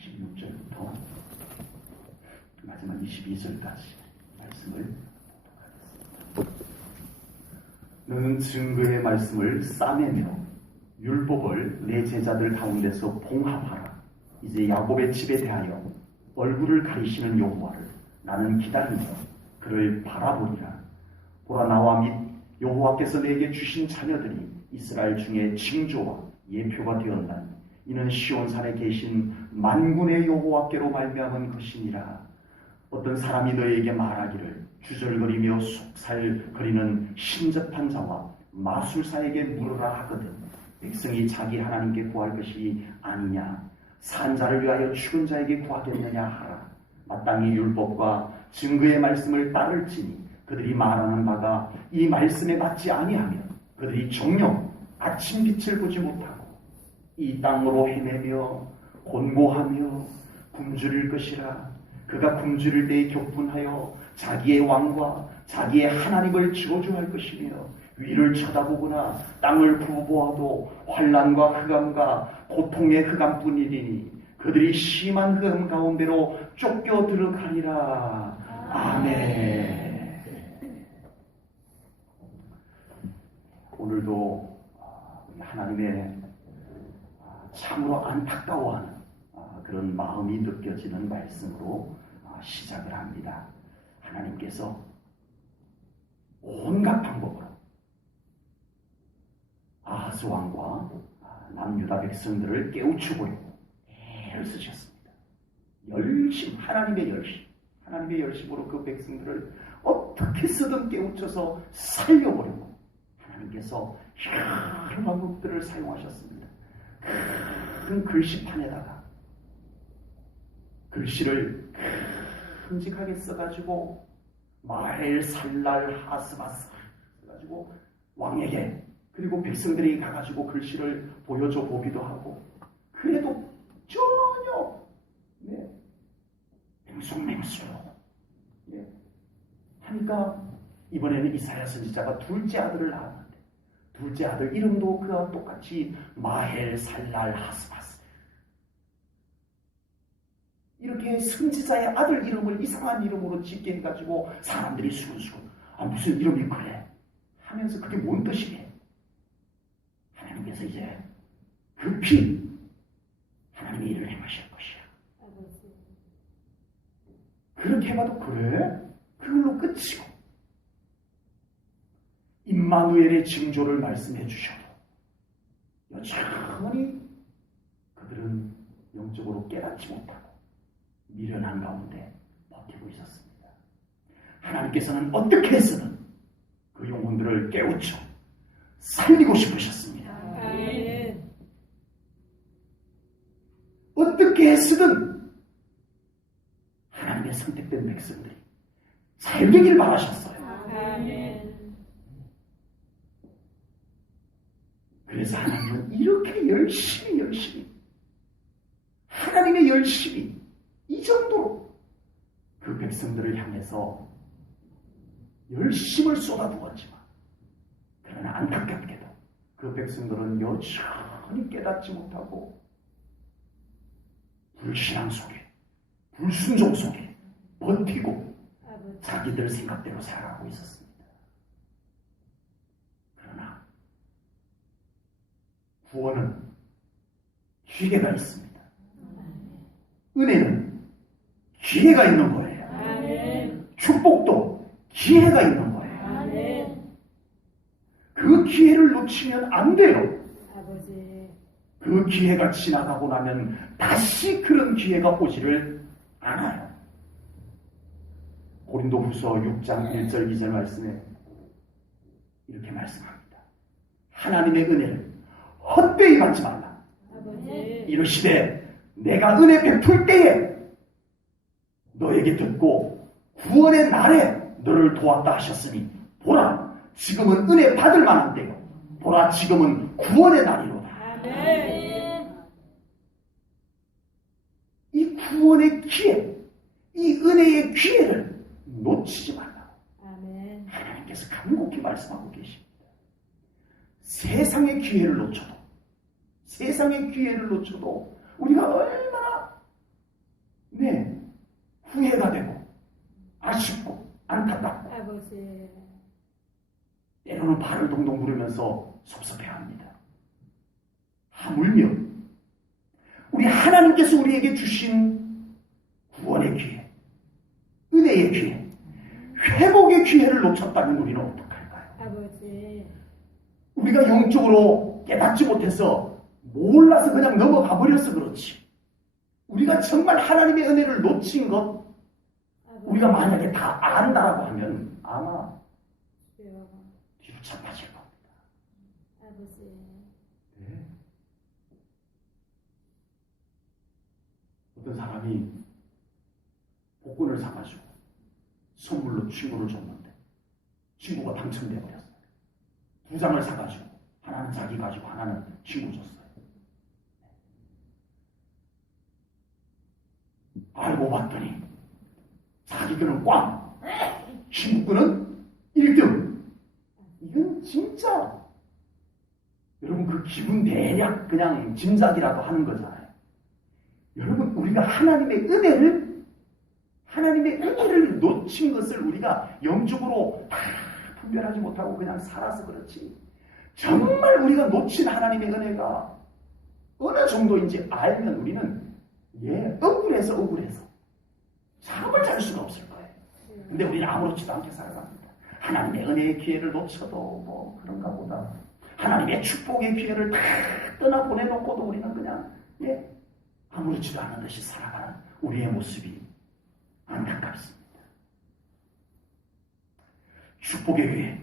16절부터 마지막 22절까지 말씀을 보도록 하겠습니다. 너는 증거의 말씀을 싸매며 율법을 내 제자들 가운데서 봉합하라. 이제 야곱의 집에 대하여 얼굴을 가리시는 여호와를 나는 기다리며 그를 바라보리라. 보라, 나와 및 여호와께서 내게 주신 자녀들이 이스라엘 중에 징조와 예표가 되었나니 이는 시온산에 계신 만군의 여호와께로 말미암은 것이니라. 어떤 사람이 너에게 말하기를 주절거리며 속살거리는 신접한 자와 마술사에게 물으라 하거든 백성이 자기 하나님께 구할 것이 아니냐? 산 자를 위하여 죽은 자에게 구하겠느냐 하라. 마땅히 율법과 증거의 말씀을 따를지니 그들이 말하는 바가 이 말씀에 맞지 아니하면 그들이 정녕 아침 빛을 보지 못하고 이 땅으로 헤매며 곤고하며 굶주릴 것이라. 그가 굶주릴 때에 격분하여 자기의 왕과 자기의 하나님을 저주할 것이며 위를 쳐다보거나 땅을 부어보아도 환난과 흑암과 고통의 흑암뿐이니 그들이 심한 흑암 가운데로 쫓겨 들어가리라. 아멘. 오늘도 하나님의 참으로 안타까워하는 그런 마음이 느껴지는 말씀으로 시작을 합니다. 하나님께서 온갖 방법으로 아하스 왕과 남유다 백성들을 깨우쳐보려고 애를 쓰셨습니다. 하나님의 열심으로 그 백성들을 어떻게 쓰든 깨우쳐서 살려보려고 하나님께서 여러 방법들을 사용하셨습니다. 큰 글씨판에다가 글씨를 큼직하게 써가지고 마헬 살랄 하스바스 써가지고 왕에게 그리고 백성들이 가가지고 글씨를 보여줘 보기도 하고 그래도 전혀 맹숭맹수 하니까 이번에는 이사야 선지자가 둘째 아들을 낳았는데 둘째 아들 이름도 그와 똑같이 마헬 살랄 하스바스 이렇게 선지자의 아들 이름을 이상한 이름으로 짓게 해가지고 사람들이 수근수근 무슨 이름이 그래 하면서 그게 뭔 뜻이래. 하나님께서 이제 급히 하나님의 일을 행하실 것이야. 그렇게 해봐도 그래? 그걸로 끝이고 임마누엘의 징조를 말씀해 주셔도 여전히 그들은 영적으로 깨닫지 못하고 미련한 가운데 버티고 있었습니다. 하나님께서는 어떻게 해서든 그 영혼들을 깨우쳐 살리고 싶으셨습니다. 어떻게 해서든 하나님의 선택된 백성들이 잘 되길 바라셨어요. 그래서 하나님은 이렇게 열심히 하나님의 열심히 이 정도로 그 백성들을 향해서 열심을 쏟아부었지만 그러나 안타깝게도 그 백성들은 여전히 깨닫지 못하고 불신앙 속에 불순종 속에 버티고 자기들 생각대로 살아가고 있었습니다. 그러나 구원은 기회가 있습니다. 은혜는 기회가 있는 거예요. 축복도 기회가 있는 거예요. 그 기회를 놓치면 안 돼요. 그 기회가 지나가고 나면 다시 그런 기회가 오지를 않아요. 고린도후서 6장 1절 2절 말씀에 이렇게 말씀합니다. 하나님의 은혜를 헛되이 받지 말라. 이르시되 내가 은혜 베풀 때에 너에게 듣고 구원의 날에 너를 도왔다 하셨으니 보라 지금은 은혜 받을 만한 때요 보라 지금은 구원의 날이로다. 이 구원의 기회 이 은혜의 기회를 놓치지 말라고 하나님께서 간곡히 말씀하고 계십니다. 세상의 기회를 놓쳐도 우리가 얼마나 후회가 되고 아쉽고 안타깝고 아버지. 때로는 발을 동동 구르면서 섭섭해합니다. 하물며 우리 하나님께서 우리에게 주신 구원의 기회, 은혜의 기회, 회복의 기회를 놓쳤다면 우리는 어떡할까요? 아버지. 우리가 영적으로 깨닫지 못해서 몰라서 그냥 넘어가 버려서 그렇지. 우리가 정말 하나님의 은혜를 놓친 것, 우리가 만약에 다 안다라고 하면 아마 뒤로 참아질 겁니다. 아버지. 네. 어떤 사람이 복권을 사가지고 선물로 친구를 줬는데 친구가 당첨돼 버렸어요. 두 장을 사가지고 하나는 자기 가지고 하나는 친구 줬어요. 알고 봤더니 자기들은 꽝, 친구들은 1등. 이건 진짜 여러분 그 기분 대략 그냥 짐작이라도 하는 거잖아요. 여러분 우리가 하나님의 은혜를 놓친 것을 우리가 영적으로 다 분별하지 못하고 그냥 살아서 그렇지. 정말 우리가 놓친 하나님의 은혜가 어느 정도인지 알면 우리는 억울해서 잠을 잘 수가 없을 거예요. 근데 우리는 아무렇지도 않게 살아갑니다. 하나님의 은혜의 기회를 놓쳐도 뭐 그런가 보다. 하나님의 축복의 기회를 다 떠나보내놓고도 우리는 그냥 아무렇지도 않은 듯이 살아가는 우리의 모습이 안타깝습니다. 축복의 기회,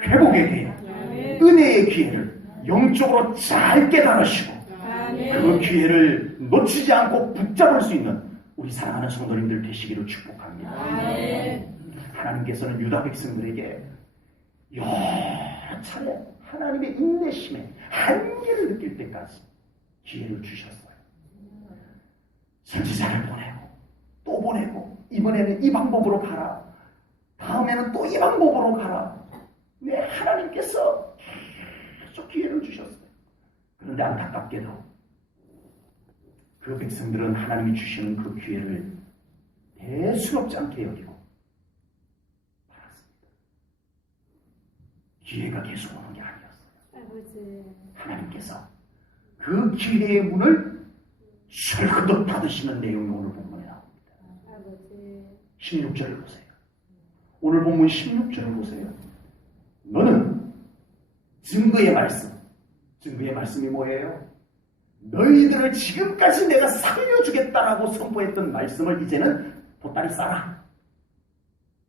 회복의 기회, 은혜의 기회를 영적으로 잘 깨달으시고 그 기회를 놓치지 않고 붙잡을 수 있는 우리 사랑하는 성도님들 되시기를 축복합니다. 하나님께서는 유다 백성들에게 여러 차례 하나님의 인내심에 한계를 느낄 때까지 기회를 주셨어요. 선지자를 보내고 또 보내고 이번에는 이 방법으로 가라. 다음에는 또 이 방법으로 가라. 하나님께서 계속 기회를 주셨어요. 그런데 안타깝게도 그 백성들은 하나님이 주시는 그 기회를 대수롭지 않게 여기고 말았습니다. 기회가 계속 오는 게 아니었어요. 하나님께서 그 기회의 문을 설그덕 닫으시는 내용이 오늘 본문에 나옵니다. 16절을 보세요. 오늘 본문 16절을 보세요. 너는 증거의 말씀이 뭐예요? 너희들을 지금까지 내가 살려주겠다라고 선포했던 말씀을 이제는 보따리 싸라.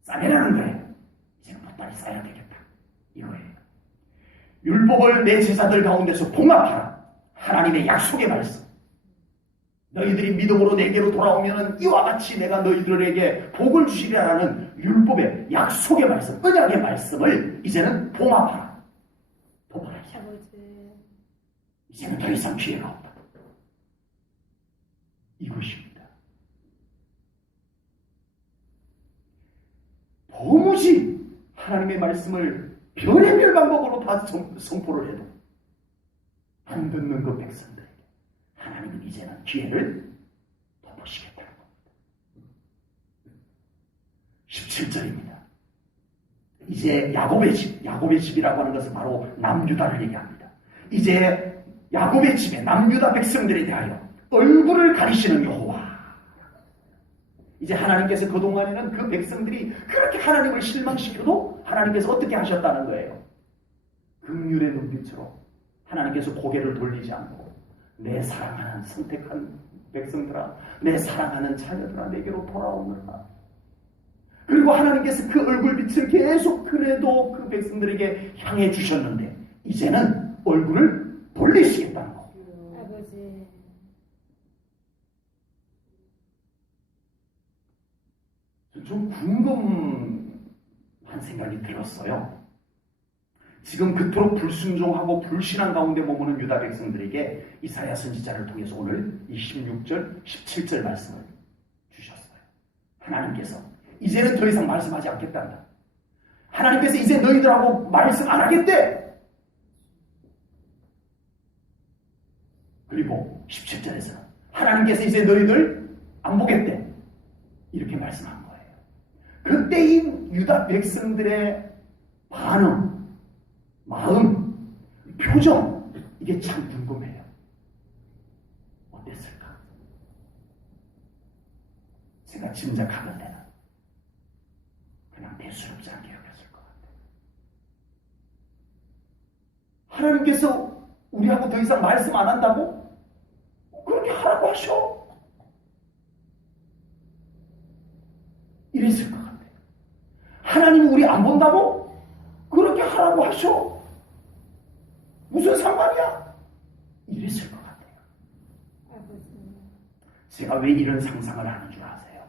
싸내라는 거예요. 이제는 보따리 싸야 되겠다. 이거예요. 율법을 내 제자들 가운데서 봉합하라. 하나님의 약속의 말씀. 너희들이 믿음으로 내게로 돌아오면 이와 같이 내가 너희들에게 복을 주시리라는 율법의 약속의 말씀, 언약의 말씀을 이제는 봉합하라. 도발하자. 이제는 더 이상 기회가 없다. 이것입니다. 도무지 하나님의 말씀을 별의별 방법으로 다 선포를 해도 안 듣는 그 백성들에게 하나님은 이제는 기회를 덮으시겠다는 겁니다. 17절입니다. 이제 야곱의 집이라고 하는 것은 바로 남유다를 얘기합니다. 이제 야곱의 집에 남유다 백성들에 대하여 얼굴을 가리시는 여호와. 이제 하나님께서 그동안에는 그 백성들이 그렇게 하나님을 실망시켜도 하나님께서 어떻게 하셨다는 거예요? 긍휼의 눈빛으로 하나님께서 고개를 돌리지 않고 내 사랑하는 선택한 백성들아, 내 사랑하는 자녀들아 내게로 돌아오느라. 그리고 하나님께서 그 얼굴빛을 계속 그래도 그 백성들에게 향해 주셨는데 이제는 얼굴을 돌리시겠다는 거. 아버지. 좀 궁금한 생각이 들었어요. 지금 그토록 불순종하고 불신한 가운데 머무는 유다 백성들에게 이사야 선지자를 통해서 오늘 26절, 17절 말씀을 주셨어요. 하나님께서 이제는 더 이상 말씀하지 않겠단다. 하나님께서 이제 너희들하고 말씀 안 하겠대. 그리고 17절에서는 하나님께서 이제 너희들 안 보겠대. 이렇게 말씀한 거예요. 그때 이 유다 백성들의 반응, 마음, 표정, 이게 참 궁금해요. 어땠을까? 제가 짐작하건대는 그냥 대수롭지 않게 여겼을 것 같아요. 하나님께서 우리하고 더 이상 말씀 안 한다고? 그렇게 하라고 하셔. 이랬을 것 같아요. 하나님 우리 안 본다고? 그렇게 하라고 하셔. 무슨 상관이야? 이랬을 것 같아요. 제가 왜 이런 상상을 하는 줄 아세요?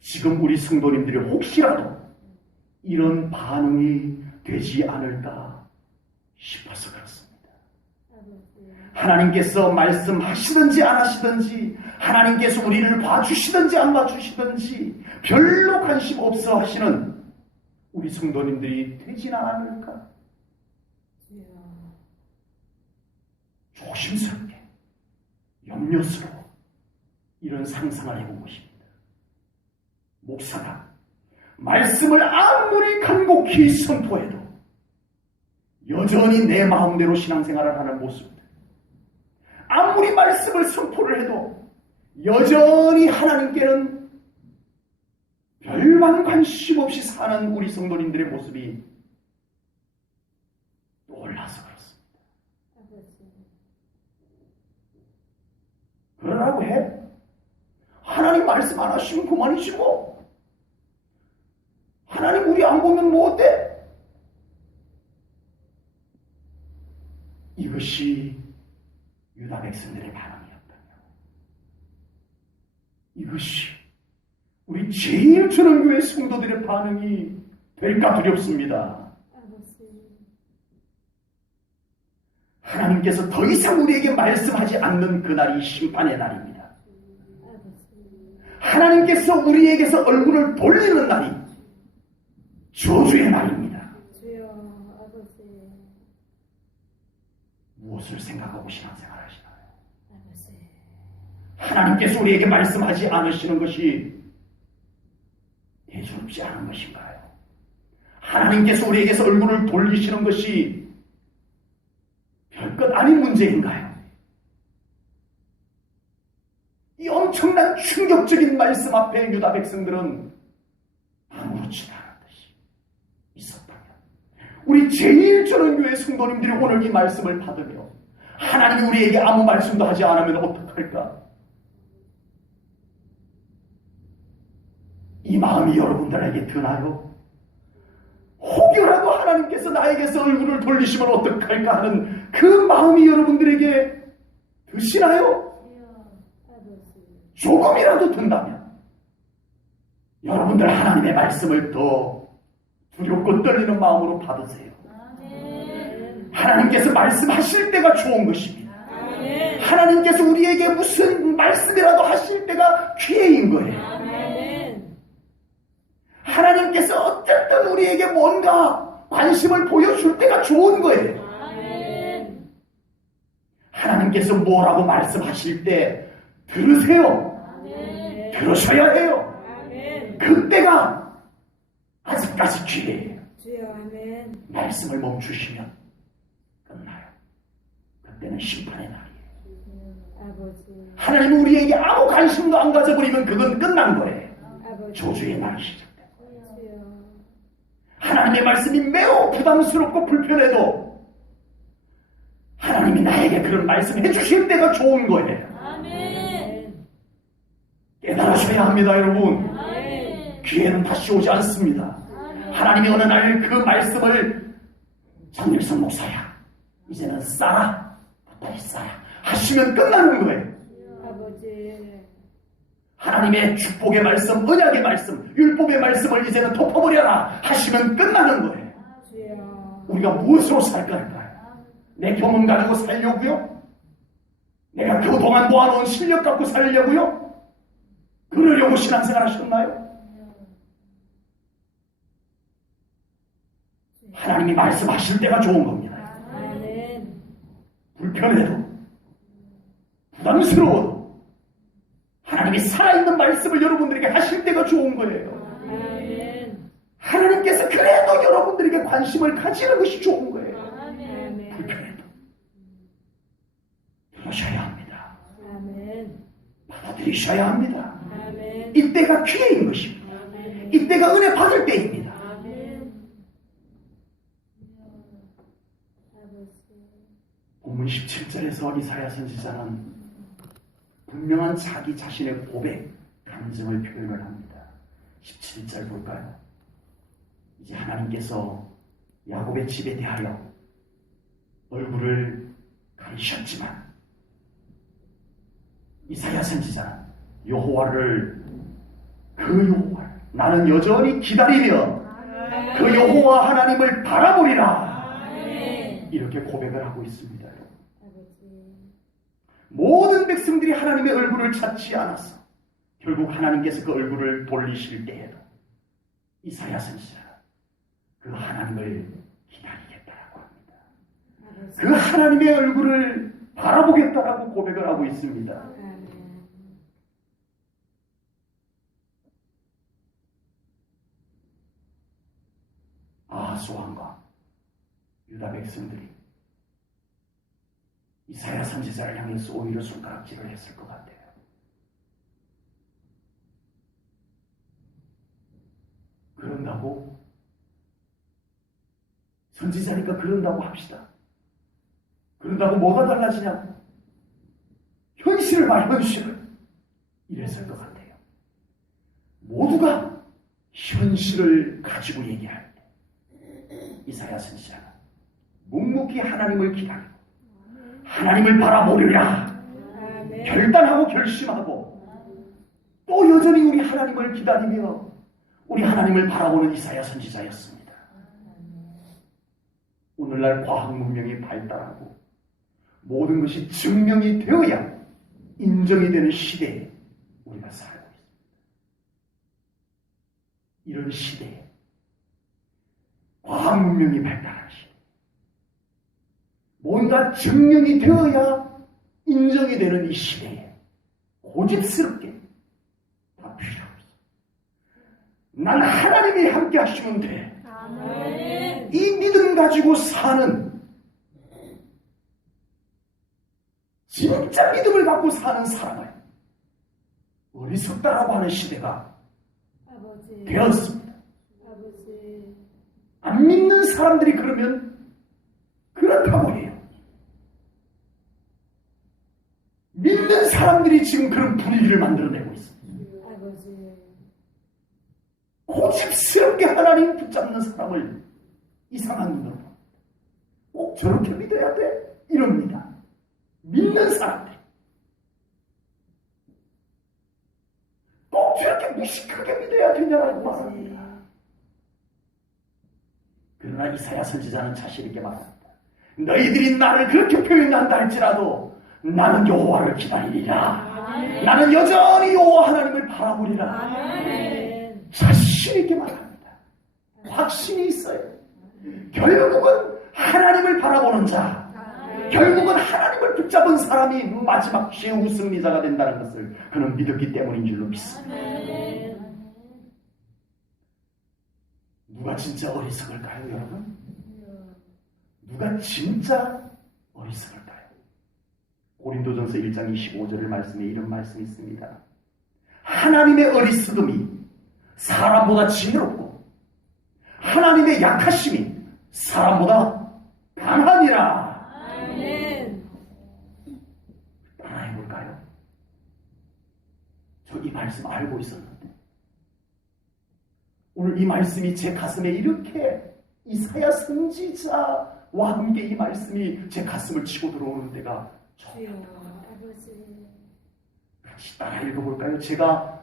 지금 우리 성도님들이 혹시라도 이런 반응이 되지 않을까 싶어서 그렇습니다. 하나님께서 말씀하시든지 안 하시든지, 하나님께서 우리를 봐주시든지 안 봐주시든지 별로 관심 없어 하시는 우리 성도님들이 되지는 않을까? 조심스럽게, 염려스러워 이런 상상을 해보고 싶습니다. 목사가 말씀을 아무리 간곡히 선포해도 여전히 내 마음대로 신앙생활을 하는 모습들, 아무리 말씀을 선포를 해도 여전히 하나님께는 별반 관심 없이 사는 우리 성도님들의 모습이 놀라서 그렇습니다. 그러라고 해? 하나님 말씀 안 하시면 그만이지 뭐. 하나님 우리 안 보면 뭐 어때? 이것이 유다 백성들의 반응이었다며. 이것이 우리 제일 전원교회 성도들의 반응이 될까 두렵습니다. 하나님께서 더 이상 우리에게 말씀하지 않는 그날이 심판의 날입니다. 하나님께서 우리에게서 얼굴을 돌리는 날이 저주의 날입니다. 무엇을 생각하고 신앙생활 하시나요? 하나님께서 우리에게 말씀하지 않으시는 것이 대수롭지 않은 것인가요? 하나님께서 우리에게서 얼굴을 돌리시는 것이 별것 아닌 문제인가요? 이 엄청난 충격적인 말씀 앞에 유다 백성들은 아무렇지도 않은 듯이 있었다면, 우리 제일 전원교회 성도님들이 오늘 이 말씀을 받으며 하나님이 우리에게 아무 말씀도 하지 않으면 어떡할까? 이 마음이 여러분들에게 드나요? 혹여라도 하나님께서 나에게서 얼굴을 돌리시면 어떡할까 하는 그 마음이 여러분들에게 드시나요? 조금이라도 든다면 여러분들 하나님의 말씀을 더 두렵고 떨리는 마음으로 받으세요. 하나님께서 말씀하실 때가 좋은 것입니다. 하나님께서 우리에게 무슨 말씀이라도 하실 때가 기회인 거예요. 하나님께서 어쨌든 우리에게 뭔가 관심을 보여줄 때가 좋은 거예요. 하나님께서 뭐라고 말씀하실 때 들으세요. 들으셔야 해요. 그때가 아직까지 기회예요. 말씀을 멈추시면 끝나요. 그때는 심판의 날이에요. 하나님은 우리에게 아무 관심도 안 가져버리면 그건 끝난 거예요. 저주의 날이 시작돼요. 하나님의 말씀이 매우 부담스럽고 불편해도 하나님이 나에게 그런 말씀 해주실 때가 좋은 거예요. 깨달으셔야 합니다, 여러분. 기회는 다시 오지 않습니다. 하나님이 어느 날 그 말씀을 전일성 목사야, 이제는 싸라, 부탁이 싸야 하시면 끝나는 거예요. 하나님의 축복의 말씀, 언약의 말씀, 율법의 말씀을 이제는 덮어버려라 하시면 끝나는 거예요. 우리가 무엇으로 살까 할까요? 내 경험 가지고 살려고요? 내가 그동안 모아놓은 실력 갖고 살려고요? 그러려고 신앙생활 하셨나요? 하나님이 말씀하실 때가 좋은 겁니다. 불편해도, 부담스러워도 하나님이 살아있는 말씀을 여러분들에게 하실 때가 좋은 거예요. 아멘. 하나님께서 그래도 여러분들에게 관심을 가지는 것이 좋은 거예요. 아멘. 불편해도 들으셔야 합니다. 아멘. 받아들이셔야 합니다. 아멘. 이때가 기회인 것입니다. 아멘. 이때가 은혜 받을 때입니다. 아멘. 아버지. 본문 17절에서 이사야 선지자는 분명한 자기 자신의 고백, 감정을 표현을 합니다. 17절 볼까요? 이제 하나님께서 야곱의 집에 대하여 얼굴을 가리셨지만 이사야 선지자는 여호와를 나는 여전히 기다리며 그 여호와 하나님을 바라보리라 이렇게 고백을 하고 있습니다. 아버지. 모든 백성들이 하나님의 얼굴을 찾지 않았어. 결국 하나님께서 그 얼굴을 돌리실 때에도 이사야 선지자는 그 하나님을 기다리겠다라고 합니다. 아버지. 그 하나님의 얼굴을 바라보겠다라고 고백을 하고 있습니다. 아멘. 아하수왕과 유다 백성들이 이사야 선지자를 향해서 오히려 손가락질을 했을 것 같아요. 그런다고 선지자니까 그런다고 합시다. 그런다고 뭐가 달라지냐고. 현실을 말 현실을 이랬을 것 같아요. 모두가 현실을 가지고 얘기할 때 이사야 선지자는 묵묵히 하나님을 기다리고 하나님을 바라보리라 아멘. 결단하고 결심하고 또 여전히 우리 하나님을 기다리며 우리 하나님을 바라보는 이사야 선지자였습니다. 오늘날 과학 문명이 발달하고 모든 것이 증명이 되어야 인정이 되는 시대에 우리가 살고 있습니다. 이런 시대에 과학 문명이 발달한 시대, 뭔가 증명이 되어야 인정이 되는 이 시대에 고집스럽게 다 필요합니다. 난 하나님이 함께 하시면 돼. 아멘. 이 믿음 가지고 사는, 진짜 믿음을 갖고 사는 사람을 어리석다라고 하는 시대가 아버지. 되었습니다. 아버지. 안 믿는 사람들이 그러면 그렇다고 해요. 믿는 사람들이 지금 그런 분위기를 만들어내고 있습니다. 아버지. 고집스럽게 하나님 붙잡는 사람을 이상한 눈으로 꼭 저렇게 믿어야 돼? 이럽니다. 믿는 사람들 꼭 저렇게 무식하게 믿어야 되냐라고 말합니다. 그러나 이사야 선지자는 자신 있게 말합니다. 너희들이 나를 그렇게 표현한다 할지라도 나는 여호와를 기다리리라. 아멘. 나는 여전히 여호와 하나님을 바라보리라. 아멘. 자신 있게 말합니다. 확신이 있어요. 결국은 하나님을 바라보는 자, 결국은 하나님을 붙잡은 사람이 마지막 최후 승리자가 된다는 것을 그는 믿었기 때문인 줄로 믿습니다. 아멘. 누가 진짜 어리석을까요, 여러분? 누가 진짜 어리석을까요? 고린도전서 1장 25절의 말씀에 이런 말씀이 있습니다. 하나님의 어리석음이 사람보다 지혜롭고 하나님의 약하심이 사람보다 강하니라. 아멘. 따라해볼까요? 저 이 말씀 알고 있었는데 오늘 이 말씀이 제 가슴에 이렇게 이사야 선지자와 함께 이 말씀이 제 가슴을 치고 들어오는 때가 주여. 아버지. 같이 따라 읽어볼까요? 제가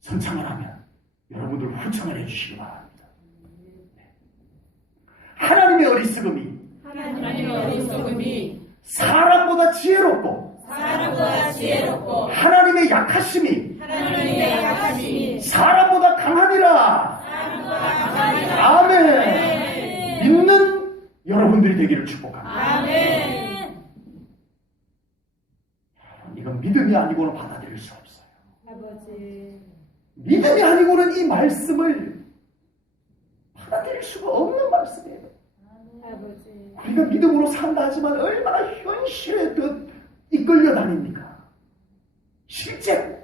선창을 하면 여러분들 후창을 해주시기 바랍니다. 네. 하나님의 어리석음이 하나님의 어리석음이 사람보다 지혜롭고 사람보다 지혜롭고 하나님의 약하심이 하나님의 약하심이 사람보다 강하니라. 사람보다 강하니라. 아멘. 믿는 여러분들이 되기를 축복합니다. 아멘. 이건 여러분, 믿음이 아니고는 받아들일 수 없어요. 아버지. 믿음이 아니고는 이 말씀을 받아들일 수가 없는 말씀이에요. 아버지. 우리가 믿음으로 산다 하지만 얼마나 현실에 더 이끌려 다닙니까? 실제로.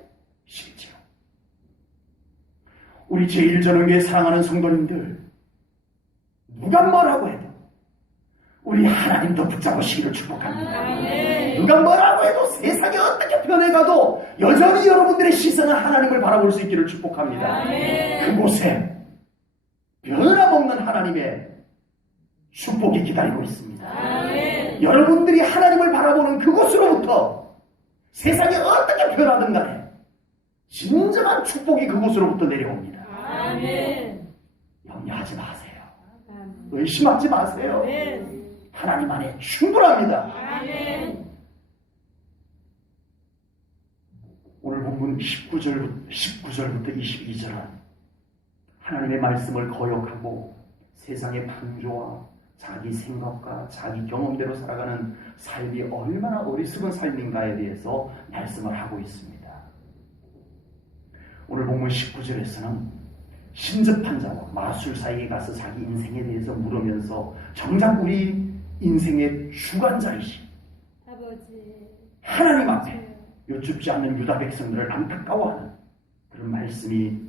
우리 제1전원교회 사랑하는 성도님들, 누가 뭐라고 해도 우리 하나님 더 붙잡으시기를 축복합니다. 아멘. 누가 뭐라고 해도 세상이 어떻게 변해가도 여전히 여러분들의 시선은 하나님을 바라볼 수 있기를 축복합니다. 아멘. 그곳에 변함없는 하나님의 축복이 기다리고 있습니다. 아멘. 여러분들이 하나님을 바라보는 그곳으로부터 세상이 어떻게 변하든 간에 진정한 축복이 그곳으로부터 내려옵니다. 아멘. 염려하지 마세요. 아멘. 의심하지 마세요. 아멘. 하나님 안에 충분합니다. 아멘. 오늘 본문 19절부터 22절은 하나님의 말씀을 거역하고 세상의 풍조와 자기 생각과 자기 경험대로 살아가는 삶이 얼마나 어리석은 삶인가에 대해서 말씀을 하고 있습니다. 오늘 본문 19절에서는 신접한 자와 마술사에게 가서 자기 인생에 대해서 물으면서 정작 우리 인생의 주관자이신 아버지. 하나님 앞에 여쭙지 않는 유다 백성들을 안타까워하는 그런 말씀이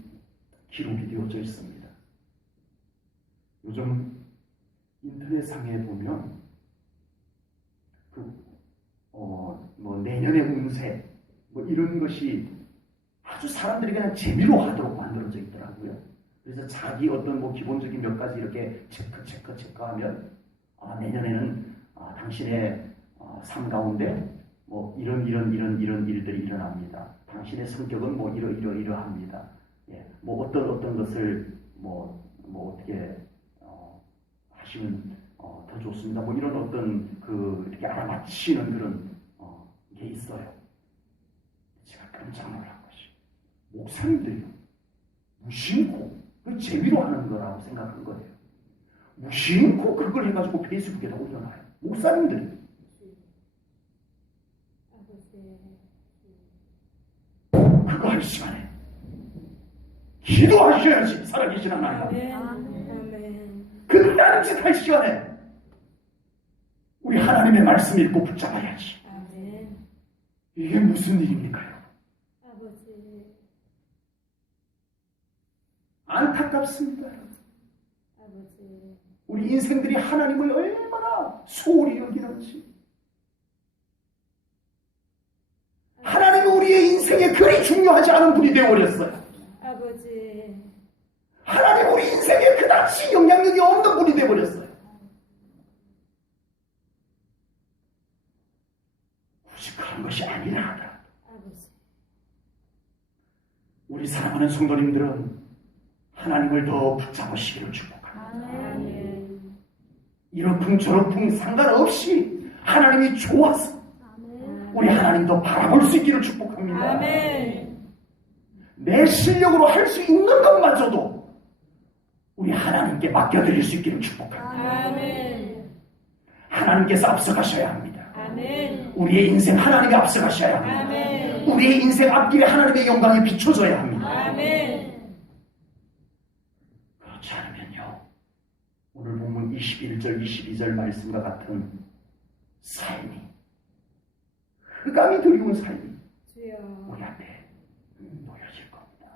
기록이 되어져 있습니다. 요즘 인터넷상에 보면 내년의 운세 이런 것이 아주 사람들이 그냥 재미로 하도록 만들어져 있더라고요. 그래서 자기 어떤 기본적인 몇 가지 이렇게 체크하면 내년에는 당신의 삶 가운데 이런 일들이 일어납니다. 당신의 성격은 이러합니다. 예, 어떤 것을 어떻게 하시면 더 좋습니다. 이런 어떤 이렇게 알아맞히는 그런 게 있어요. 제가 깜짝 놀란 것이 목사님들이 무심코 그 재미로 하는 거라고 생각한 거예요. 무심코 그걸 해가지고 페이스북에다 올려놔요. 목사님들이. 그거 할 시간에 기도하셔야지. 살아계신 하나님. 아멘. 그 딴짓 할 시간에 우리 하나님의 말씀 읽고 붙잡아야지. 아멘. 이게 무슨 일입니까요? 아버지. 안타깝습니다. 아버지. 우리 인생들이 하나님을 얼마나 소홀히 여기는지. 하나님은 우리의 인생에 그리 중요하지 않은 분이 되어버렸어요. 아버지. 하나님 우리 인생에 그다지 영향력이 없는 분이 되어버렸어요. 굳이 그런 것이 아니라 하더라도 아버지. 우리 사랑하는 성도님들은 하나님을 더 붙잡으시기를 축복합니다. 아멘. 이렇쿵 저렇쿵 상관없이 하나님이 좋아서 우리 하나님 더 바라볼 수 있기를 축복합니다. 아멘. 내 실력으로 할 수 있는 것마저도 우리 하나님께 맡겨드릴 수 있기를 축복합니다. 아멘. 하나님께서 앞서가셔야 합니다. 아멘. 우리의 인생 하나님이 앞서가셔야 합니다. 아멘. 우리의 인생 앞길에 하나님의 영광이 비춰져야 합니다. 아멘. 그렇지 않으면요, 오늘 본문 21절 22절 말씀과 같은 삶이, 흑암이 드리운 삶이 주여. 우리 앞에 놓여질 겁니다.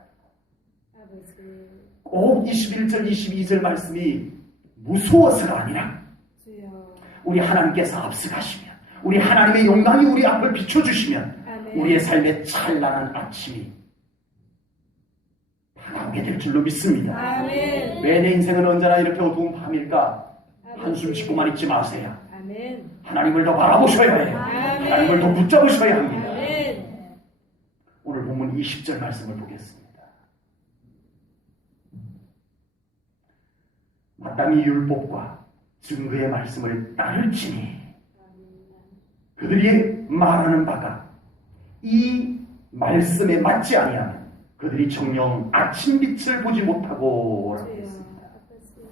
아버지. 꼭 21절 22절 말씀이 무서워서가 아니라 주여. 우리 하나님께서 앞서가시면, 우리 하나님의 영광이 우리 앞을 비춰주시면 아멘. 우리의 삶에 찬란한 아침이 다가오게 될 줄로 믿습니다. 아멘. 왜 내 인생은 언제나 이렇게 어두운 밤일까? 아버지. 한숨 쉬고만 있지 마세요. 아멘. 하나님을 더 바라보셔야 해요. 아멘. 하나님을 더 붙잡으셔야 합니다. 아멘. 오늘 본문 20절 말씀을 보겠습니다. 마땅히 율법과 증거의 말씀을 따를지니 그들이 말하는 바가 이 말씀에 맞지 아니하면 그들이 정녕 아침빛을 보지 못하고 라고 주여. 했습니다. 아버지.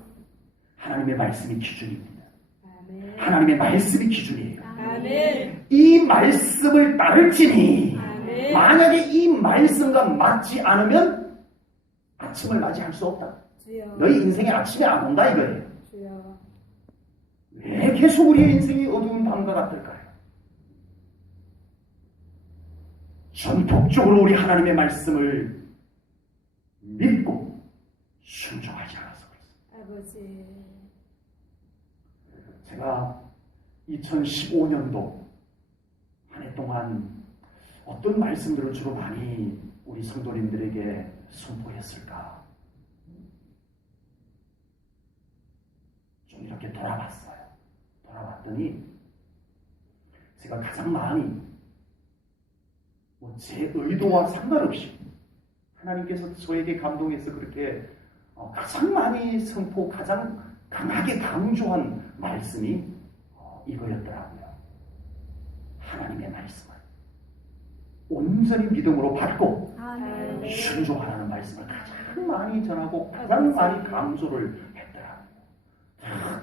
하나님의 말씀이 기준입니다. 아멘. 하나님의 말씀이 기준이에요. 아멘. 이 말씀을 따를지니 아멘. 만약에 이 말씀과 맞지 않으면 아침을 맞이할 수 없다. 주여. 너희 인생에 아침이 안 온다 이거예요. 주여. 왜 계속 우리의 인생이 어두운 밤과 같을까요? 전폭적으로 우리 하나님의 말씀을 믿고 순종하지 않아서 그렇습니다. 아버지. 제가 2015년도 한 해 동안 어떤 말씀들을 주로 많이 우리 성도님들에게 선포했을까? 좀 이렇게 돌아봤어요. 돌아봤더니 제가 가장 많이 제 의도와 상관없이 하나님께서 저에게 감동해서 그렇게 가장 많이 선포, 가장 강하게 강조한 말씀이 이거였더라고요. 하나님의 말씀을 온전히 믿음으로 받고 아멘. 순종하라는 말씀을 가장 많이 전하고 가장 많이 강조를 했더라고요.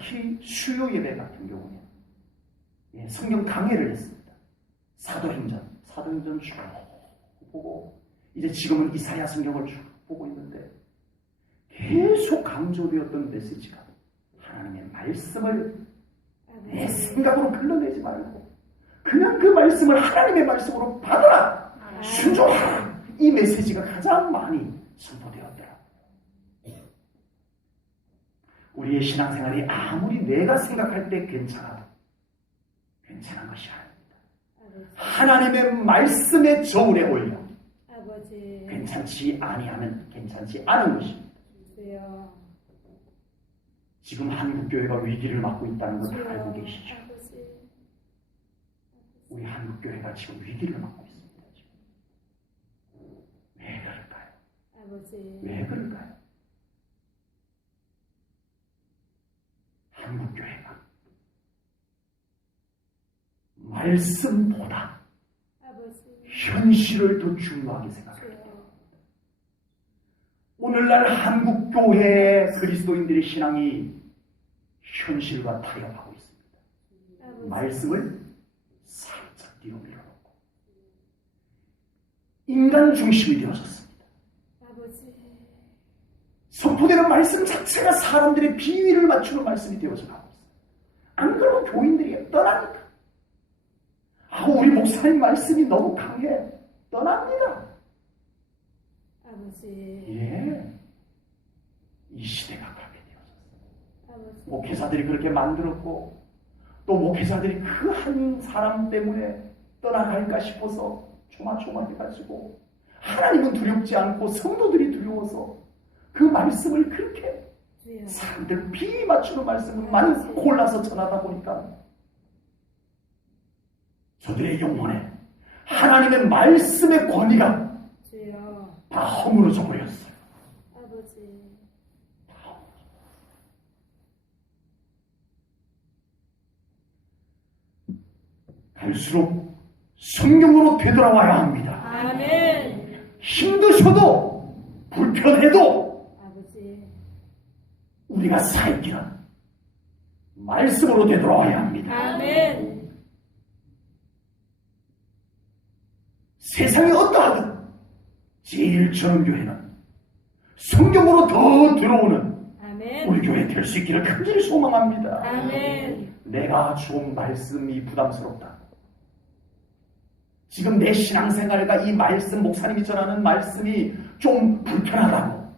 특히 수요 예배 같은 경우에 성경 강해를 했습니다. 사도행전 쭉 보고 이제 지금은 이사야 성경을 쭉 보고 있는데 계속 강조되었던 메시지가 하나님의 말씀을 내 생각으로 흘러내지 말고 그냥 그 말씀을 하나님의 말씀으로 받아라, 순종하라. 이 메시지가 가장 많이 선포되었더라고요. 우리의 신앙생활이 아무리 내가 생각할 때 괜찮아도 괜찮은 것이 아닙니다. 하나님의 말씀의 저울에 올려 아버지. 괜찮지 아니하면 괜찮지 않은 것입니다. 주여. 지금 한국교회가 위기를 맞고 있다는 걸 주여. 알고 계시죠? 아버지. 우리 한국교회가 지금 위기를 맞고 있습니다. 지금. 왜 그럴까요? 아버지. 왜 그럴까요? 한국교회가 말씀보다 아버지. 현실을 더 중요하게 생각해요. 주여. 오늘날 한국교회의 그리스도인들의 신앙이 현실과 타협하고 있습니다. 아버지. 말씀을 살짝 뒤로 밀어놓고 인간 중심이 되어졌습니다. 아버지. 선포되는 말씀 자체가 사람들의 비위를 맞추는 말씀이 되어져 가고 있어요. 안 그러면 교인들이 떠납니다. 우리 목사님 말씀이 너무 강해. 떠납니다. 아버지. 예. 이 시대가 그렇게 되어졌어요. 아버지. 목회자들이 그렇게 만들었고 또 목회자들이 그 한 사람 때문에 떠나갈까 싶어서 조마조마해가지고 하나님은 두렵지 않고 성도들이 두려워서 그 말씀을 그렇게 주여. 사람들 비위 맞추는 말씀을 많이 골라서 전하다 보니까 저들의 영혼에 하나님의 말씀의 권위가 주여. 다 허물어져 버렸어요. 아버지. 갈수록 성경으로 되돌아와야 합니다. 아멘. 힘드셔도 불편해도 아버지. 우리가 살기는 말씀으로 되돌아와야 합니다. 아멘. 세상이 어떠하든 제일 저는 교회는 성경으로 더 들어오는 아멘. 우리 교회 될 수 있기를 간절히 소망합니다. 아멘. 내가 좀 말씀이 부담스럽다. 지금 내 신앙생활과 이 말씀, 목사님이 전하는 말씀이 좀 불편하다고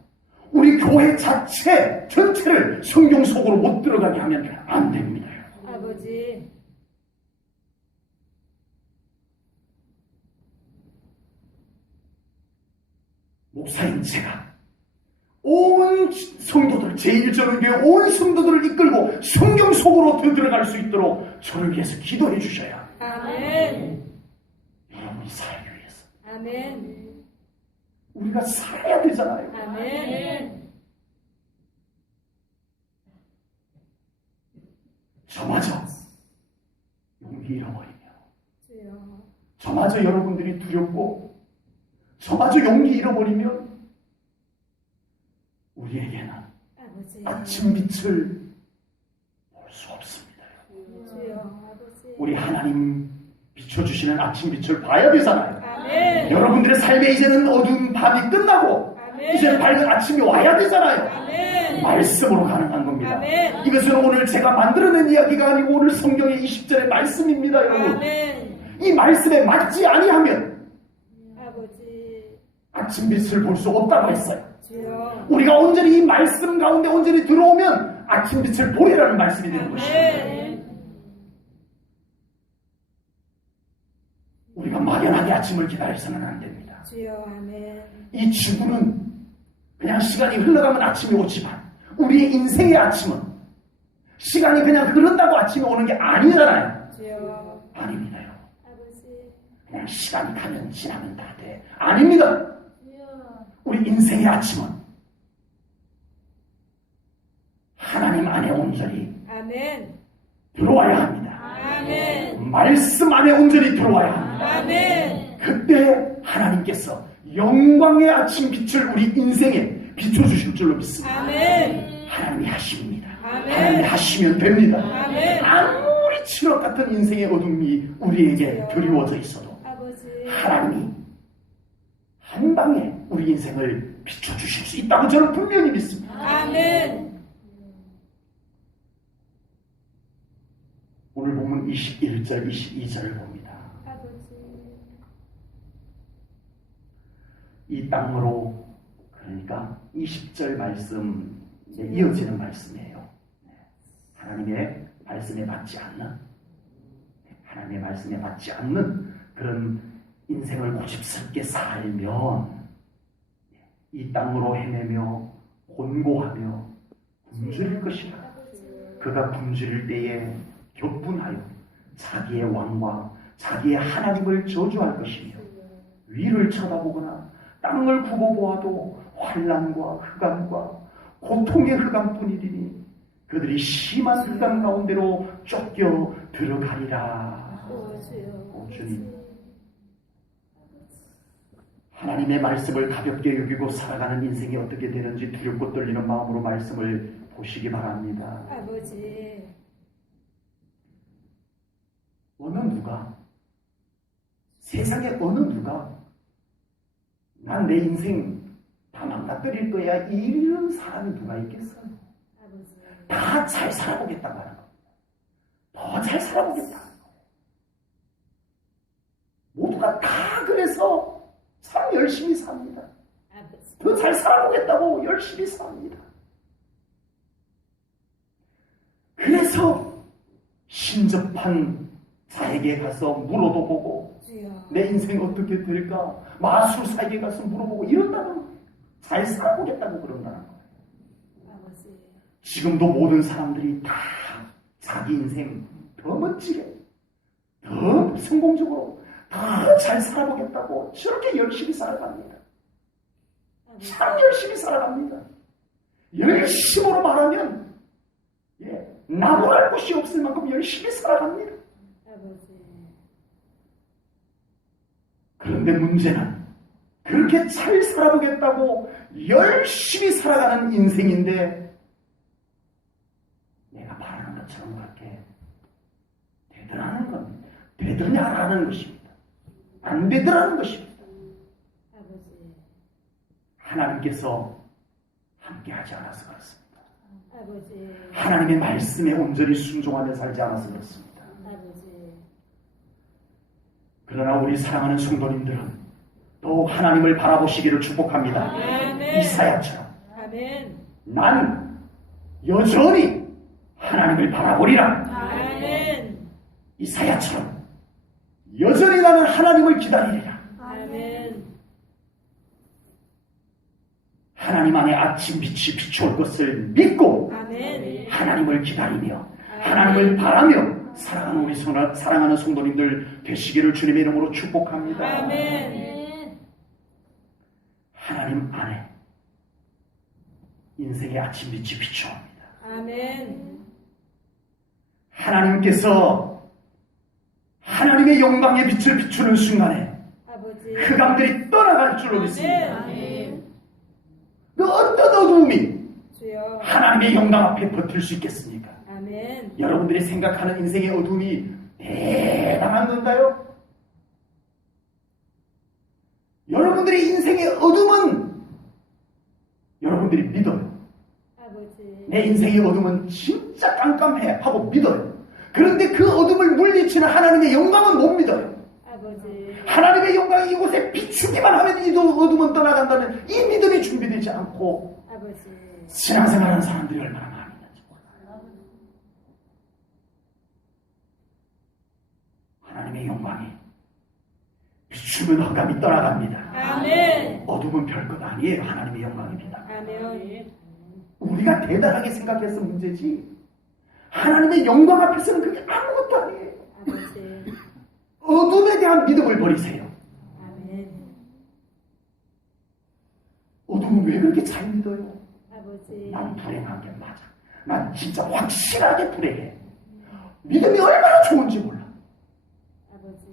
우리 교회 자체 전체를 성경 속으로 못 들어가게 하면 안 됩니다. 아버지. 목사인 제가 온 성도들, 제1전교회 온 성도들을 이끌고 성경 속으로 더 들어갈 수 있도록 저를 위해서 기도해 주셔야 합니다. 아멘. 여러분이 살기 위해서. 아멘. 우리가 살아야 되잖아요. 아멘. 저마저 용기 잃어버리며 주여. 저마저 여러분들이 두렵고 저마저 용기 잃어버리면 우리에게는 아버지. 아침 빛을 볼 수 없습니다. 주여. 아버지. 우리 하나님 비춰주시는 아침 빛을 봐야 되잖아요. 아멘. 여러분들의 삶에 이제는 어두운 밤이 끝나고 아멘. 이제는 밝은 아침이 와야 되잖아요. 아멘. 말씀으로 가능한 겁니다. 아멘. 이것은 오늘 제가 만들어낸 이야기가 아니고 오늘 성경의 20절의 말씀입니다, 여러분. 아멘. 이 말씀에 맞지 아니하면 아버지 아침빛을 볼 수 없다고 했어요. 주여. 우리가 온전히 이 말씀 가운데 온전히 들어오면 아침빛을 보리라는 말씀이 되는 것입니다. 아멘. 우리가 막연하게 아침을 기다려서는 안 됩니다. 주여. 아멘. 이 지구는 그냥 시간이 흘러가면 아침이 오지만 우리의 인생의 아침은 시간이 그냥 흐른다고 아침이 오는 게 아니잖아요. 주여. 아닙니다, 여러분. 아버지 그냥 시간이 가면 지나면 다 돼. 아닙니다. 주여. 우리 인생의 아침은 하나님 안에 온전히 아멘. 들어와야 합니다. 아멘. 말씀 안에 온전히 들어와야 합니다. 아멘. 그때 하나님께서 영광의 아침 빛을 우리 인생에 비춰주실 줄로 믿습니다. 아멘. 하나님이 하십니다. 아멘. 하나님이 하시면 됩니다. 아멘. 아무리 칠흑 같은 인생의 어둠이 우리에게 드리워져 있어도 아버지 하나님이 한 방에 우리 인생을 비춰주실 수 있다고 저는 분명히 믿습니다. 아멘. 오늘 보면 21절, 22절을 봅니다. 아버지 이 땅으로, 그러니까 20절 말씀에 이어지는 말씀이에요. 하나님의 말씀에 맞지 않는, 하나님의 말씀에 맞지 않는 그런 인생을 고집스럽게 살면 이 땅으로 헤매며 곤고하며 굶주릴 것이라. 그가 굶주릴 때에 격분하여 자기의 왕과 자기의 하나님을 저주할 것이며 위를 쳐다보거나 땅을 굽어보아도 환난과 흑암과 고통의 흑암뿐이리니 그들이 심한 흑암 가운데로 쫓겨 들어가리라. 오 주님, 하나님의 말씀을 가볍게 여기고 살아가는 인생이 어떻게 되는지 두렵고 떨리는 마음으로 말씀을 보시기 바랍니다. 아버지 어느 누가, 세상에 어느 누가 난 내 인생 다 망가뜨릴 거야 이런 사람이 누가 있겠어요? 아버지 다 잘 살아보겠다고 하는 겁니다. 더 잘 살아보겠다는 거예요. 모두가 다 그래서 참 열심히 삽니다. 아버지 더 잘 살아보겠다고 열심히 삽니다. 그래서 신접한 자에게 가서 물어도 보고 주여. 내 인생 어떻게 될까? 마술사에게 가서 물어보고 이런다는 거예요. 잘 살아보겠다고 그런다는 거예요. 아버지 지금도 모든 사람들이 다 자기 인생 더 멋지게, 더 성공적으로, 더 잘 살아보겠다고 저렇게 열심히 살아갑니다. 아버지 참 열심히 살아갑니다. 열심으로 말하면 나무랄 곳이 없을 만큼 열심히 살아갑니다. 아버지 그런데 문제는 그렇게 잘 살아보겠다고 열심히 살아가는 인생인데 내가 바라는 것처럼 그렇게 되더라는 겁니다. 되더냐라는 것입니다. 안 되더라는 것입니다. 아버지 하나님께서 함께하지 않아서 그렇습니다. 아버지 하나님의 말씀에 온전히 순종하며 살지 않아서 그렇습니다. 아버지 그러나 우리 사랑하는 성도님들은 더욱 하나님을 바라보시기를 축복합니다. 아멘. 이사야처럼 아멘. 난 여전히 하나님을 바라보리라. 아멘. 이사야처럼 여전히 나는 하나님을 기다리리라. 아멘. 하나님 안에 아침 빛이 비추올 것을 믿고 아멘. 하나님을 기다리며 하나님을 바라며 사랑하는 우리 사랑하는 성도님들 되시기를 주님의 이름으로 축복합니다. 아멘. 하나님 안에 인생의 아침 빛이 비추옵니다. 아멘. 하나님께서 하나님의 영광의 빛을 비추는 순간에 아버지 흑암들이 떠나갈 줄로 믿습니다. 아멘. 그 어떤 어두움이 주여. 하나님의 영광 앞에 버틸 수 있겠습니까? 아멘. 여러분들이 생각하는 인생의 어둠이 대단한 건가요? 여러분들의 인생의 어둠은 여러분들이 믿어요. 아버지. 내 인생의 어둠은 진짜 깜깜해 하고 믿어요. 그런데 그 어둠을 물리치는 하나님의 영광은 못 믿어요. 아버지. 하나님의 영광이 이곳에 비추기만 하면 이 어둠은 떠나간다는 이 믿음이 준비되지 않고 아버지. 신앙생활하는 사람들이 얼마나 많은지 몰라요. 하나님의 영광이 비추면 흑암이 떠나갑니다. 아멘. 어둠은 별것 아니에요. 하나님의 영광입니다. 아멘. 우리가 대단하게 생각해서 문제지 하나님의 영광 앞에서는 그게 아무것도 아니에요. 아버지. 어둠에 대한 믿음을 버리세요. 아멘. 어둠은 왜 그렇게 잘 믿어요? 아버지. 난 불행한 게 맞아. 난 진짜 확실하게 불행해. 믿음이 얼마나 좋은지 몰라. 아버지.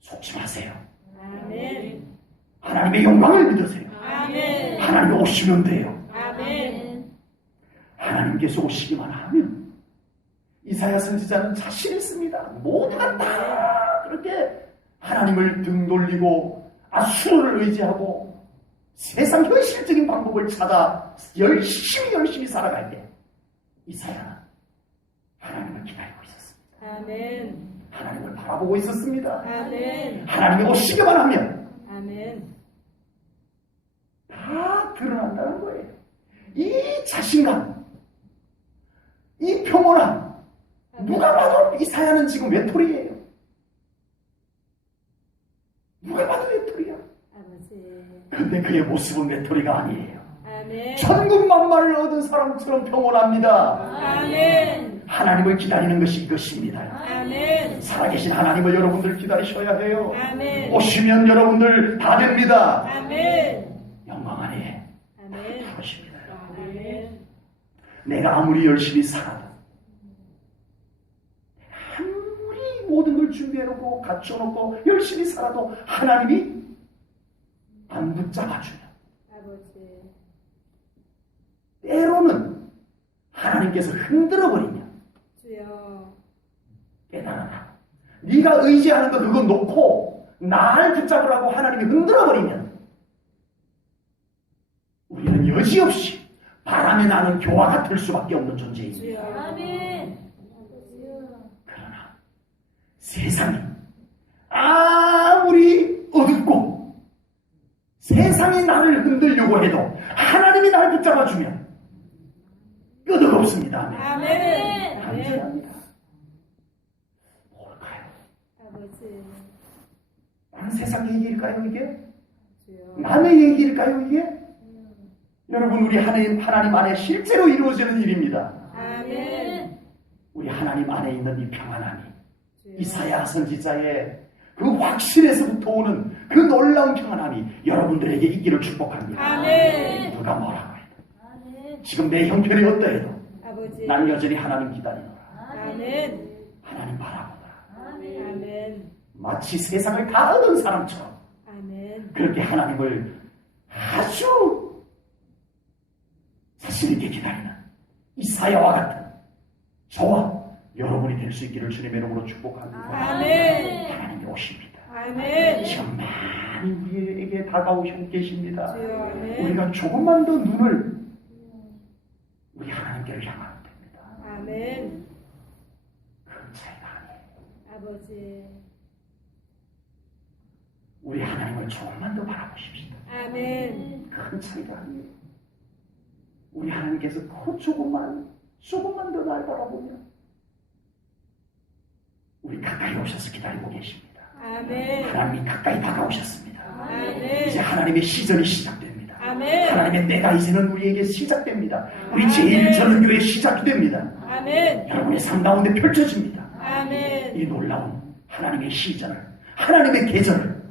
속지 마세요. 아멘. 하나님의 영광을 믿으세요. 아멘. 하나님이 오시면 돼요. 아멘. 하나님께서 오시기만 하면 이사야 선지자는 자신 있습니다. 모두가 다 그렇게 하나님을 등 돌리고 수로를 의지하고 세상 현실적인 방법을 찾아 열심히 살아갈 때 이사야는 하나님을 기다리고 있었습니다. 아멘. 하나님을 바라보고 있었습니다. 아멘. 하나님이 오시기만 하면 아멘. 다 드러난다는 거예요. 이 자신감, 이 평온함, 누가 봐도 이사야는 지금 외톨이에요. 누가 봐도 외톨이야. 아버지. 근데 그의 모습은 외톨이가 아니에요. 아멘. 천국 만마를 얻은 사람처럼 평온합니다. 아멘. 하나님을 기다리는 것이 이것입니다. 아멘. 살아계신 하나님을 여러분들 기다리셔야 해요. 아멘. 오시면 여러분들 다 됩니다. 아멘. 영광 안에 아멘. 부르십니다. 아멘. 내가 아무리 열심히 살아도 아무리 모든 걸 준비해놓고 갖춰놓고 열심히 살아도 하나님이 안 붙잡아주면 아버지. 때로는 하나님께서 흔들어버리면 주여. 깨달아라. 네가 의지하는 거 그거 놓고 나를 붙잡으라고 하나님이 흔들어버리면 우리는 여지없이 바람에 나는 교화가 될 수밖에 없는 존재입니다. 주여. 아멘. 그러나 세상이 아무리 어둡고 세상이 나를 흔들려고 해도 하나님이 나를 붙잡아주면 끄덕없습니다. 아멘. 감사합니다. 뭘까요? 아버지. 다른 세상 얘기일까요 이게? 주여. 남의 얘기일까요 이게? 여러분 우리 하나님 안에 실제로 이루어지는 일입니다. 아멘. 우리 하나님 안에 있는 이 평안함이 주여. 이사야 선지자의 그 확신에서부터 오는 그 놀라운 평안함이 여러분들에게 있기를 축복합니다. 아멘. 누가 뭐라고 해도 아멘. 지금 내 형편이 어떠해도 아버지. 난 여전히 하나님 기다리노라. 아멘. 하나님 바라보라. 아멘. 마치 세상을 다 얻은 사람처럼 아멘. 그렇게 하나님을 아주 자신 있게 기다리는 이사야와 같은 저와 여러분이 될 수 있기를 주님의 이름으로 축복합니다. 아멘. 하나님이 오십니다. 아멘. 지금 많이 우리에게 다가오시고 계십니다. 주여. 아멘. 우리가 조금만 더 눈을 우리 하나님께를 향하면 됩니다. 아멘. 큰 차이가 아니에요. 아버지. 우리 하나님을 조금만 더 바라보십시다. 아멘. 큰 차이가 아니에요. 우리 하나님께서 그 조금만 더 날 바라보면 우리 가까이 오셔서 기다리고 계십니다. 아멘. 하나님이 가까이 다가오셨습니다. 아멘. 이제 하나님의 시전이 시작됩니다. 아멘. 하나님의 때가 이제는 우리에게 시작됩니다. 우리 제1전교회 시작이 됩니다. 아멘. 여러분의 삶 가운데 펼쳐집니다. 아멘. 이 놀라운 하나님의 시전을, 하나님의 계절을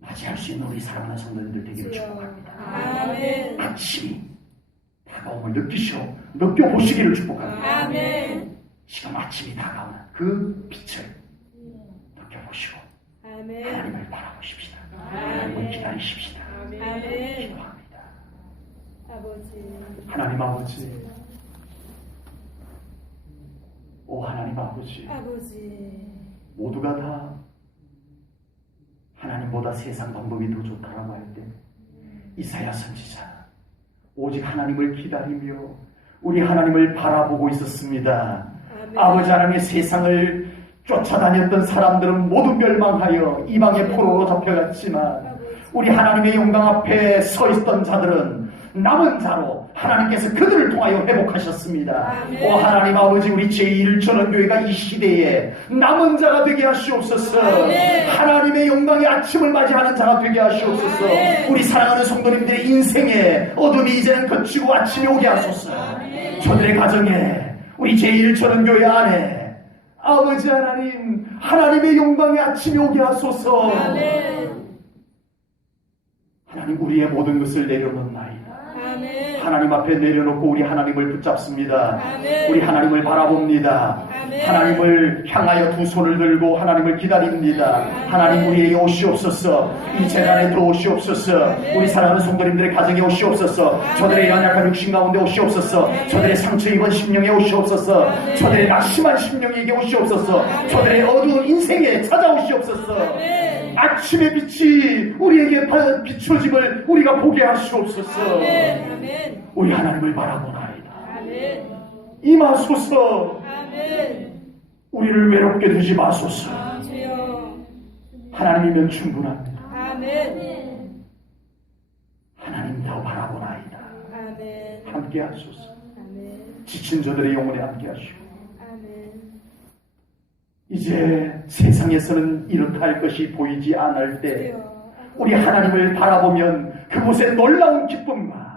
맞이할 수 있는 우리 사랑하는 성도님들 되기를 축복합니다. 아멘. 아침이 다가옴을 느껴보시기를 축복합니다. 아멘. 지금 아침이 다가오는 그 빛을 느껴보시고 아멘. 하나님을 바라보십시다. 하나님을 기다리십시다. 아멘. 기도합니다. 아버지. 하나님 아버지, 오 하나님 아버지, 아버지. 모두가 다 하나님보다 세상 방법이 더 좋다라고 할 때 이사야 선지자 오직 하나님을 기다리며 우리 하나님을 바라보고 있었습니다. 아멘. 아버지 하나님의 세상을 쫓아다녔던 사람들은 모두 멸망하여 이방의 포로로 잡혀갔지만 우리 하나님의 영광 앞에 서 있던 자들은 남은 자로 하나님께서 그들을 통하여 회복하셨습니다. 아멘. 오 하나님 아버지, 우리 제1전원교회가 이 시대에 남은 자가 되게 하시옵소서. 아멘. 하나님의 영광의 아침을 맞이하는 자가 되게 하시옵소서. 아멘. 우리 사랑하는 성도님들의 인생에 어둠이 이제는 그치고 아침이 오게 하소서. 아멘. 저들의 가정에 우리 제1전원교회 안에 아버지 하나님, 하나님의 영광의 아침이 오게 하소서. 아멘. 하나님, 우리의 모든 것을 내려놓나이다. 아멘. 하나님 앞에 내려놓고 우리 하나님을 붙잡습니다. 아멘. 우리 하나님을 바라봅니다. 아멘. 하나님을 향하여 두 손을 들고 하나님을 기다립니다. 하나님, 우리에게 오시옵소서. 이 재단에 더 오시옵소서. 우리 사랑하는 성도님들의 가정에 오시옵소서. 저들의 연약한 육신 가운데 오시옵소서. 저들의 상처 입은 심령에 오시옵소서. 저들의 낙심한 심령에게 오시옵소서. 저들의 어두운 인생에 찾아오시옵소서. 아침의 빛이 우리에게 비춰짐을 우리가 보게 하시옵소서. 아멘. 우리 하나님을 바라보나이다. 아멘. 임하소서. 아멘. 우리를 외롭게 두지 마소서. 주여. 하나님이면 충분합니다. 아멘. 하나님 더 바라보나이다. 아멘. 함께 하소서. 아멘. 지친 저들의 영혼에 함께 하시고 아멘. 이제 세상에서는 이렇다 할 것이 보이지 않을 때 주여. 우리 하나님을 바라보면 그곳에 놀라운 기쁨과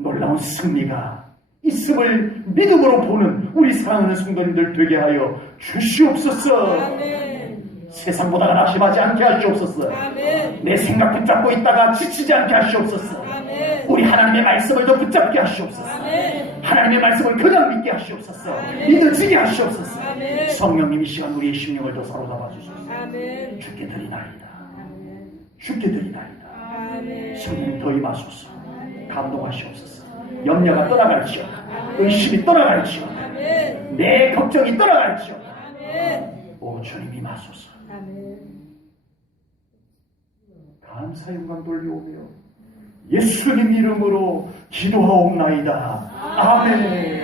놀라운 승리가 있음을 믿음으로 보는 우리 사랑하는 성도님들 되게 하여 주시옵소서. 아멘. 세상보다 낙심하지 않게 하시옵소서. 아멘. 내 생각 붙잡고 있다가 지치지 않게 하시옵소서. 아멘. 우리 하나님의 말씀을 더 붙잡게 하시옵소서. 아멘. 하나님의 말씀을 그냥 믿게 하시옵소서. 믿어지게 하시옵소서. 아멘. 성령님 이 시간 우리의 심령을 더 사로잡아 주소서. 아멘. 주께 드리나이다. 아멘. 주께 드리나이다. 아멘. 성령 더 임하소서. 감동하시옵소서. 염려가 떠나갈지어다. 의심이 떠나갈지어다. 아멘. 내 걱정이 떠나갈지어다. 아멘. 오 주님 임하소서. 아멘. 감사 영광 돌려오며 예수님 이름으로 기도하옵나이다. 아멘.